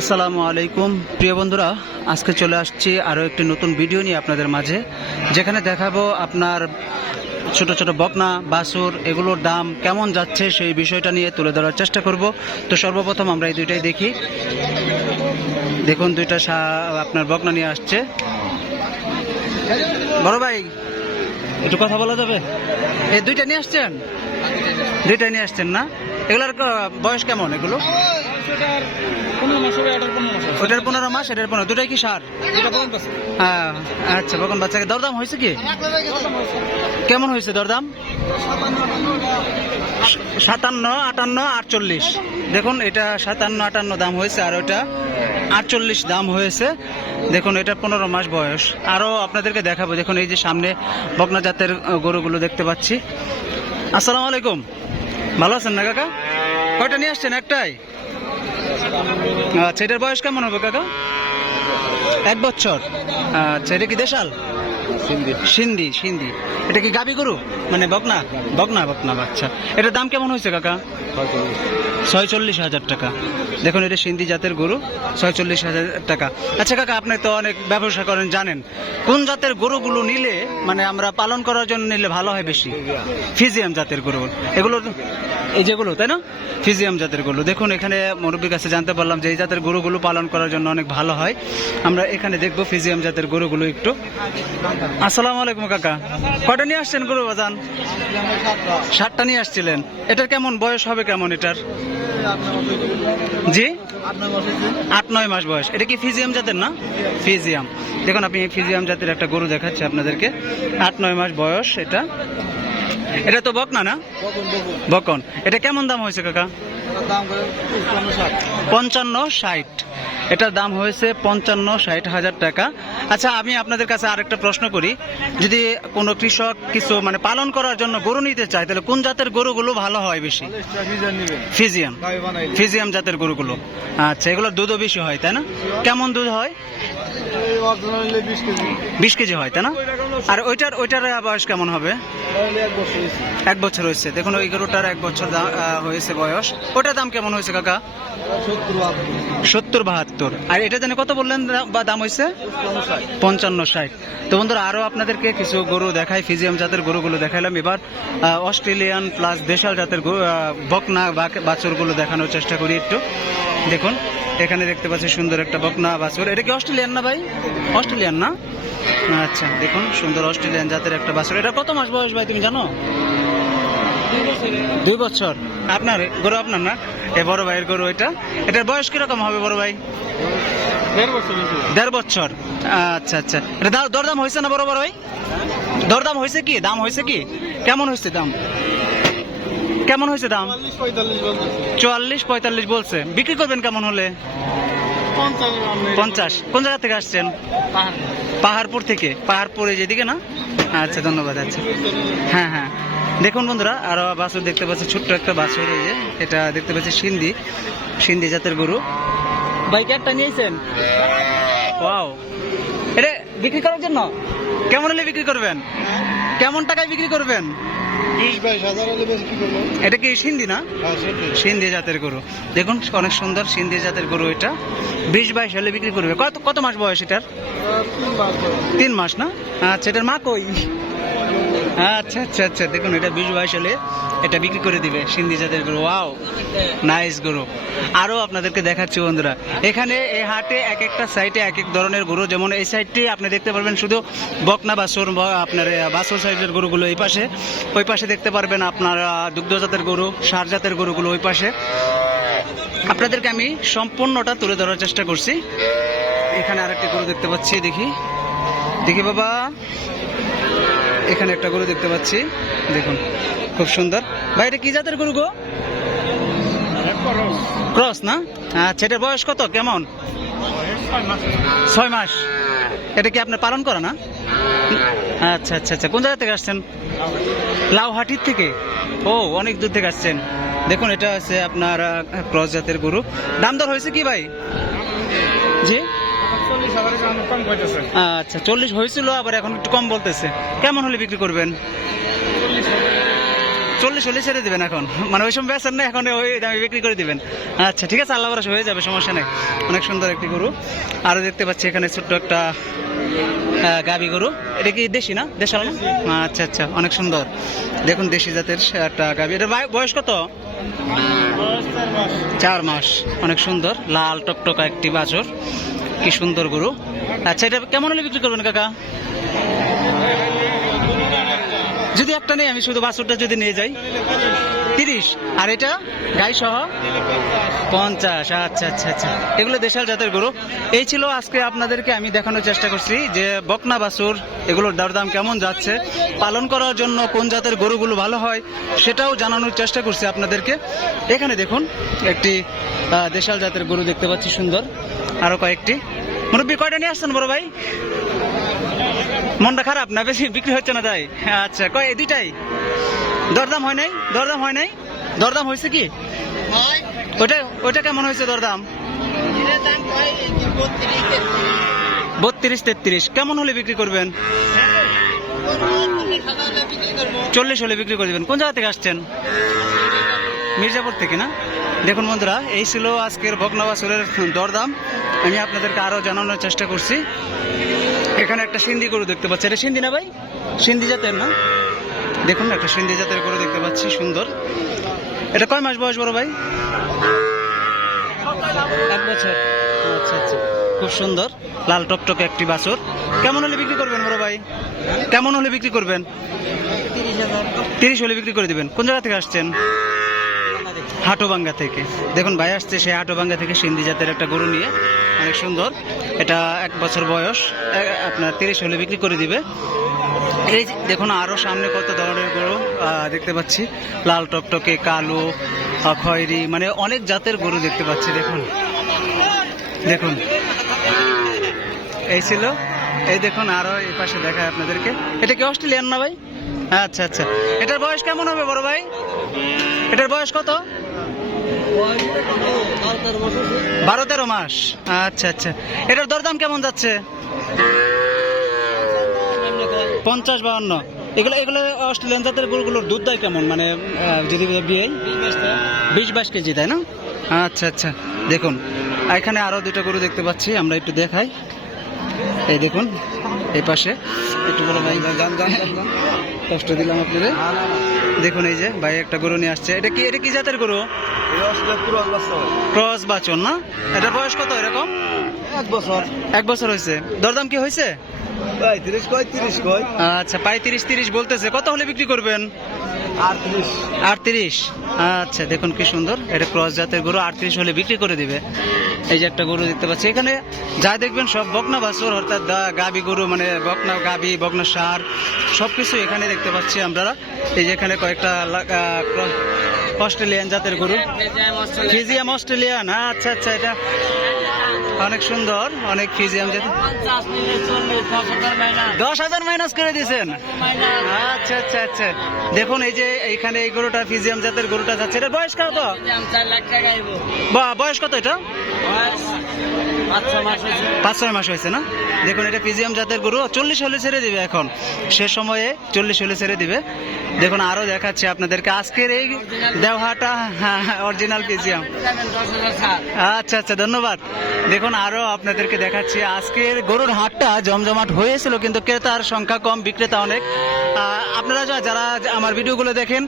আসসালামু আলাইকুম। প্রিয় বন্ধুরা, আজকে চলে আসছি আরও একটি নতুন ভিডিও নিয়ে আপনাদের মাঝে। যেখানে দেখাবো আপনার ছোট ছোট বকনা, বাসুর, এগুলোর দাম কেমন যাচ্ছে সেই বিষয়টা নিয়ে তুলে ধরার চেষ্টা করব। তো সর্বপ্রথম আমরা এই দুইটাই দেখি। দেখুন, দুইটা আপনার বকনা নিয়ে আসছে। বড় ভাই, একটু কথা বলা যাবে? এই দুইটা নিয়ে আসছেন? দুইটা নিয়ে আসছেন না? এগুলোর বয়স কেমন এগুলো? ওটার পনেরো মাস এটার পনেরো দুটাই কি সার? হ্যাঁ আচ্ছা বকন বাচ্চাকে দরদাম হয়েছে কি? কেমন হয়েছে দরদাম? সাতান্ন আটান্ন আটচল্লিশ। দেখুন এটা সাতান্ন আটান্ন দাম হয়েছে আর ওটা আটচল্লিশ দাম হয়েছে। দেখুন এটা পনেরো মাস বয়স। আরও আপনাদেরকে দেখাবো। দেখুন এই যে সামনে বকনা জাতের গরুগুলো দেখতে পাচ্ছি। আসসালামু আলাইকুম। ভালো আছেন না কাকা? কয়টা নিয়ে আসছেন? একটাই? আচ্ছা এটার বয়স কেমন হবে কাকা? এক বছর। আচ্ছা এটা কি দেশাল? সিন্ধি। সিন্ধি এটা কি গাবি গরু? মানে বকনা? বকনা বকনা বাচ্চা। এটার দাম কেমন হয়েছে কাকা? ছয়চল্লিশ হাজার টাকা। দেখুন, এটা সিন্ধি জাতের গরু, ছয়চল্লিশ হাজার টাকা। আচ্ছা কাকা, আপনি তো অনেক ব্যবসা করেন, জানেন। কোন জাতের গরুগুলো নিলে মানে আমরা পালন করার জন্য নিলে ভালো হয় বেশি? ফিজিয়াম জাতের গরু। এগুলো এই যেগুলো, তাই না? ফিজিয়াম জাতের গরু। দেখুন, এখানে মুরব্বীর কাছে জানতে পারলাম যে এই জাতের গরুগুলো পালন করার জন্য অনেক ভালো হয়। আমরা এখানে দেখব ফিজিয়াম জাতের গরুগুলো একটু। আসসালামু আলাইকুম, কাকা। কটা নিয়ে আসছেন গরু বাজান? ষাটটা নিয়ে আসছিলেন। এটার কেমন বয়স হবে, কেমন এটার? জি? আট নয় মাস বয়স। এটা কি ফিজিয়াম জাতের না? ফিজিয়াম। দেখুন আপনি ফিজিয়াম জাতের একটা গরু দেখাচ্ছি আপনাদেরকে। আট নয় মাস বয়স এটা। এটা তো বকনা না? বকন এটা কেমন দাম হয়েছে কাকা? পঞ্চান্ন ষাট। এটার দাম হয়েছে পঞ্চান্ন ষাট হাজার টাকা। আচ্ছা আমি আপনাদের কাছে আরেকটা প্রশ্ন করি। যদি কোনো কৃষক কিছু মানে পালন করার জন্য গরু নিতে চায় তাহলে কোন জাতের গরুগুলো ভালো হয় বেশি? ফিজিয়াম ফিজিয়াম জাতের গরুগুলো। আচ্ছা এগুলোর দুধও বেশি হয় তাই না? কেমন দুধ হয়? বিশ কেজি হয়, তাই না? আর ওইটার ওইটার বয়স কেমন হবে? এক বছর হয়েছে। দেখুন, ওই গরুটার এক বছর হয়েছে বয়স। ওটার দাম কেমন হয়েছে, কাকা? সত্তর বাহাত্তর। আর এটা জানি কত বললেন বা দাম হয়েছে? পঞ্চান্ন ষাট। তো বন্ধুরা, আরও আপনাদেরকে কিছু গরু দেখাই, ফিজিয়াম জাতের গরুগুলো দেখাইলাম। এবার অস্ট্রেলিয়ান প্লাস দেশাল জাতের বকনা বাছুরগুলো দেখানোর চেষ্টা করি একটু। দেখুন এখানে দেখতে পাচ্ছি সুন্দর একটা বকনা বাছুর এটা কি অস্ট্রেলিয়ান না ভাই? অস্ট্রেলিয়ান না? আচ্ছা দেখুন সুন্দর অস্ট্রেলিয়ান জাতের একটা বাছুর এটা কত মাস বয়স ভাই তুমি জানো? দুই বছর। আপনার গরু আপনার না? এ বড় ভাইয়ের গরু এটা। এটার বয়স কীরকম হবে বড় ভাই? দেড় বছর আচ্ছা আচ্ছা। এটা দাম- দরদাম হয়েছে না বড় বড় ভাই? দরদাম হয়েছে কি? দাম হয়েছে কি? কেমন হয়েছে দাম? কেমন হয়েছে দাম? চুয়াল্লিশ পঁয়তাল্লিশ বলছে। বিক্রি করবেন কেমন হলে? পঞ্চাশ কোন জায়গা থেকে আসছেন? পাহাড়পুর থেকে। পাহাড়পুর যেদিকে না? আচ্ছা ধন্যবাদ আচ্ছা। হ্যাঁ হ্যাঁ। দেখুন বন্ধুরা আরও বাছুর দেখতে পাচ্ছি। ছোট্ট একটা বাছুর এই যে এটা দেখতে পাচ্ছি সিন্ধি। সিন্ধি জাতের গরু। বাইক একটা নিয়েছেন? ওয়াও। এটা বিক্রি করার জন্য? কেমন হলে বিক্রি করবেন? কেমন টাকায় বিক্রি করবেন? এটা কি সিন্ধি না? সিন্ধি। জাতের গরু। দেখুন অনেক সুন্দর সিন্ধি জাতের গরু এটা। বিশ বাইশ হলে বিক্রি করবে। কত কত মাস বয়স এটার? তিন মাস না? আচ্ছা এটার মা কই? আচ্ছা আচ্ছা আচ্ছা দেখুন এটা বিশ বাইশ হলে এটা বিক্রি করে দিবে সিন্ধি জাতের গরু। ওয়াও নাইস গরু। আরও আপনাদেরকে দেখাচ্ছি বন্ধুরা এখানে এই হাটে এক একটা সাইডে এক এক ধরনের গরু যেমন এই সাইডটি আপনি দেখতে পারবেন শুধু বকনা বাছুর আপনার বাছুর সাইজের গরুগুলো এই পাশে। ওই পাশে দেখতে পারবেন আপনার আহ, দুগ্ধ জাতের গরু সার জাতের গরুগুলো ওই পাশে। আপনাদেরকে আমি সম্পূর্ণটা তুলে ধরার চেষ্টা করছি। এখানে আরেকটি গরু দেখতে পাচ্ছি দেখি। দেখি বাবা। এখানে একটা গরু দেখতে পাচ্ছি। দেখুন, খুব সুন্দর। ভাই, এটা কি জাতের গরু গো? ক্রস না? আচ্ছা এটার বয়স কত? কেমন? ছয় মাস। এটা কি আপনার পালন করা না? আচ্ছা আচ্ছা আচ্ছা। কোন জায়গা থেকে আসছেন? লাউহাটির থেকে? ও, অনেক দূর থেকে আসছেন। দেখুন, এটা আছে আপনার ক্রস জাতের গরু। দাম দর হয়েছে কি ভাই? জি? আচ্ছা চল্লিশ হয়েছিল, আবার এখন একটু কম বলতেছে। কেমন হলে বিক্রি করবেন? চল্লিশ হলে ছেড়ে দিবেন এখন। মানে ওই সময় বেচেন না, এখন ওই দামে বিক্রি করে দিবেন। আচ্ছা ঠিক আছে, আল্লাহ ভরসা, হয়ে যাবে, সমস্যা নেই। অনেক সুন্দর একটি গরু। আরও দেখতে পাচ্ছি এখানে ছোট্ট একটা গাবি গরু। এটা কি দেশি না? দেশাল না? আচ্ছা আচ্ছা অনেক সুন্দর। দেখুন, দেশি জাতের একটা গাবি। এটা বয়স কত? চার মাস। অনেক সুন্দর, লাল টকটকা একটি বাছর। কি সুন্দর গরু। আচ্ছা এটা কেমন হলে বিক্রি করবেন, কাকা? যদি একটা নেই, আমি শুধু বাছরটা যদি নিয়ে যাই। তিরিশ। আর এটা গাই সহ পঞ্চাশ। আচ্ছা আচ্ছা আচ্ছা। এগুলো দেশাল জাতের গরু। এই ছিল আজকে আপনাদেরকে আমি দেখানোর চেষ্টা করছি যে বকনা বাছুর এগুলোর দরদাম কেমন যাচ্ছে, পালন করার জন্য কোন জাতের গরুগুলো ভালো হয়, সেটাও জানানোর চেষ্টা করছি আপনাদেরকে। এখানে দেখুন, একটি দেশাল জাতের গরু দেখতে পাচ্ছি সুন্দর। আরও কয়েকটি। মুরব্বী কয়টা নিয়ে আসছেন বড় ভাই? মনটা খারাপ না? বেশি বিক্রি হচ্ছে না তাই? আচ্ছা কয় এই দুইটাই? দরদাম হয় নাই? দরদাম হয় নাই? দরদাম হয়েছে কি? ওটা ওটা কেমন হয়েছে দরদাম? বত্রিশ তেত্রিশ। কেমন হলে বিক্রি করবেন? চল্লিশ হলে বিক্রি করে দেবেন কোন জায়গা থেকে আসছেন? মির্জাপুর থেকে না? দেখুন বন্ধুরা, এই ছিল আজকের ভগ্নবাসুরের দরদাম। আমি আপনাদেরকে আরও জানানোর চেষ্টা করছি। এখানে একটা সিন্ধি গরু দেখতে পাচ্ছি। এটা সিন্ধি না ভাই? সিন্ধি জাতের না? দেখুন, একটা সিন্ধি জাতের গরু দেখতে পাচ্ছি, সুন্দর। এটা কয় মাস বয়স বড় ভাই? এক বছর। আচ্ছা আচ্ছা। খুব সুন্দর। লাল টকটকে একটি বাছর। কেমন হলে বিক্রি করবেন বড় ভাই? কেমন হলে বিক্রি করবেন? তিরিশ হলে বিক্রি করে দিবেন। কোন জায়গা থেকে আসছেন? হাটোবাঙ্গা থেকে। দেখুন ভাই আসছে সেই হাটোবাঙ্গা থেকে সিন্ধি জাতের একটা গরু নিয়ে। অনেক সুন্দর। এটা এক বছর বয়স। আপনার তিরিশ হলে বিক্রি করে দিবে। এই দেখুন আরও সামনে কত ধরনের গরু দেখতে পাচ্ছি। লাল টকটকে, কালো খয়েরি মানে অনেক জাতের গরু দেখতে পাচ্ছি, দেখুন। দেখুন। এই ছিল। এই দেখুন আরও এই পাশে দেখায় আপনাদেরকে। এটা কি অস্ট্রেলিয়ান না ভাই? আচ্ছা আচ্ছা। এটার বয়স কেমন হবে বড় ভাই? এটার বয়স কত? বারো তেরো মাস। আচ্ছা আচ্ছা। এটার দরদাম কেমন যাচ্ছে? পঞ্চাশ বাউন্ন এগুলো এগুলো অস্ট্রেলিয়ান জাতের গরুগুলোর দুধ দেয় কেমন? মানে যদি বিয়ে? বিশ বাইশ কেজি, তাই না? আচ্ছা আচ্ছা। দেখুন, এখানে আরও দুটো গরু দেখতে পাচ্ছি, আমরা একটু দেখাই। এই দেখুন এই পাশে। একটু বলো ভাই কষ্ট দিলাম আপনাদের দেখুন এই যে ভাই একটা গরু নিয়ে আসছে। এটা কি এটা কি জাতের গরু? ক্রস বাচন না? এটার বয়স কত এরকম? এক বছর। এক বছর হয়েছে। দরদাম কি হয়েছে? পঁয়ত্রিশ কয় তিরিশ কয় আচ্ছা পঁয়ত্রিশ তিরিশ বলতেছে। কত হলে বিক্রি করবেন? আটত্রিশ। আটত্রিশ। আচ্ছা দেখুন কি সুন্দর। এটা ক্রস জাতের গরু আটত্রিশ হলে বিক্রি করে দিবে। এই যে একটা গরু দেখতে পাচ্ছি। এখানে যা দেখবেন সব বকনা বাসুর অর্থাৎ গাবি গরু মানে বকনা গাবি বকনা সার সব কিছু এখানে দেখতে পাচ্ছি আমরা। এই যে এখানে কয়েকটা অস্ট্রেলিয়ান জাতের গরু। ফিজিয়াম অস্ট্রেলিয়ান আচ্ছা আচ্ছা এটা অনেক সুন্দর অনেক ফিজিয়াম যেতে দশ হাজার মাইনাস করে দিয়েছেন? আচ্ছা আচ্ছা আচ্ছা। দেখুন এই যে এইখানে এই গরুটা ফিজিয়াম জাতের গরুটা যাচ্ছে। এটা বয়স কত? বা- বয়স কত এটা? পাঁচ ছয় মাস হয়েছে। না? দেখুন, এটা ফিজিয়াম জাতের গরু, চল্লিশ হলে ছেড়ে দিবে এখন। সে সময়ে চল্লিশ হলে ছেড়ে দিবে। দেখুন, আরও দেখাচ্ছে আপনাদেরকে। আজকের এই দেওয়াটা অরিজিনাল ফিজিয়াম আচ্ছা আচ্ছা ধন্যবাদ। দেখুন, আরও আপনাদেরকে দেখাচ্ছি। আজকের গরুর হাটটা জমজমাট হয়েছিল, কিন্তু ক্রেতার সংখ্যা কম, বিক্রেতা অনেক। আপনারা যারা আমার ভিডিওগুলো দেখেন,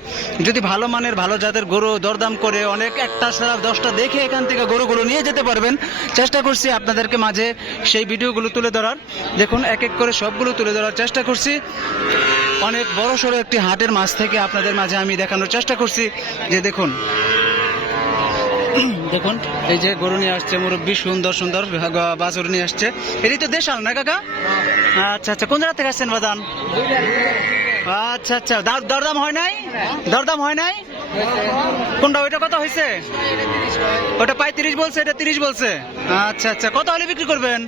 যদি ভালো মানের, ভালো জাতের গরু দরদাম করে অনেক একটা সারা দশটা দেখে এখান থেকে গরুগুলো নিয়ে যেতে পারবেন। চেষ্টা করছি আপনাদেরকে মাঝে সেই ভিডিওগুলো তুলে ধরার। দেখুন এক এক করে সবগুলো তুলে ধরার চেষ্টা করছি। অনেক বড় সড়ো একটি হাটের মাছ থেকে আপনাদের মাঝে আমি দেখানোর চেষ্টা করছি। যে দেখুন দেখুন, এই যে গরু নিয়ে আসছে, মুরব্বী, সুন্দর সুন্দর বাছুর নিয়ে আসছে। এটি তো দেশাল, না কাকা? আচ্ছা আচ্ছা কোন জায়গা থেকে আসছেন বাদান আচ্ছা আচ্ছা দরদাম হয় নাই? দরদাম হয় নাই? কোনটা, ওইটা কত হয়েছে ওটা পাই তিরিশ বলছে, এটা তিরিশ বলছে। আচ্ছা আচ্ছা কত হলে বিক্রি করবেন?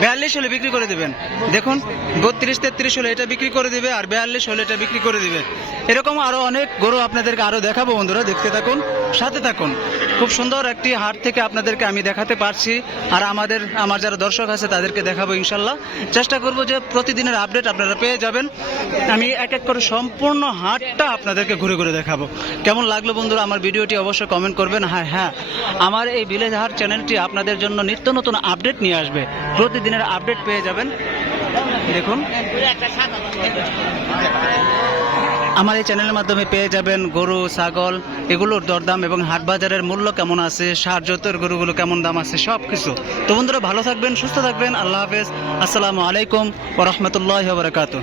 বিয়াল্লিশ হলে বিক্রি করে দিবেন। দেখুন, বত্রিশ, তেত্রিশ হলে এটা বিক্রি করে দিবে আর বিয়াল্লিশ হলে এটা বিক্রি করে দিবে। এরকম আরও অনেক গরু আপনাদেরকে আরও দেখাবো বন্ধুরা, দেখতে থাকুন, সাথে থাকুন। খুব সুন্দর একটি হাট থেকে আপনাদেরকে আমি দেখাতে পারছি আর আমাদের, আমার যারা দর্শক আছে তাদেরকে দেখাবো ইনশাল্লাহ। চেষ্টা করব যে প্রতিদিনের আপডেট আপনারা পেয়ে যাবেন। আমি এক এক করে সম্পূর্ণ হাটটা আপনাদেরকে ঘুরে ঘুরে দেখাবো। কেমন লাগল বন্ধুরা আমার ভিডিওটি অবশ্যই কমেন্ট করবেন। হ্যাঁ হ্যাঁ আমার এই ভিলেজ হাট চ্যানেলটি আপনাদের জন্য নিত্য নতুন আপডেট নিয়ে আসবে। প্রতিদিনের আপডেট পেয়ে যাবেন। দেখুন। আমার এই চ্যানেলের মাধ্যমে পেয়ে যাবেন গরু, ছাগল, এগুলোর দরদাম এবং হাট বাজারের মূল্য কেমন আছে, সার জোতের গরুগুলো কেমন দাম আছে সব কিছু তো বন্ধুরা, ভালো থাকবেন, সুস্থ থাকবেন। আল্লাহ হাফেজ। আসসালামু আলাইকুম ওরহমতুল্লাহ বারকাতু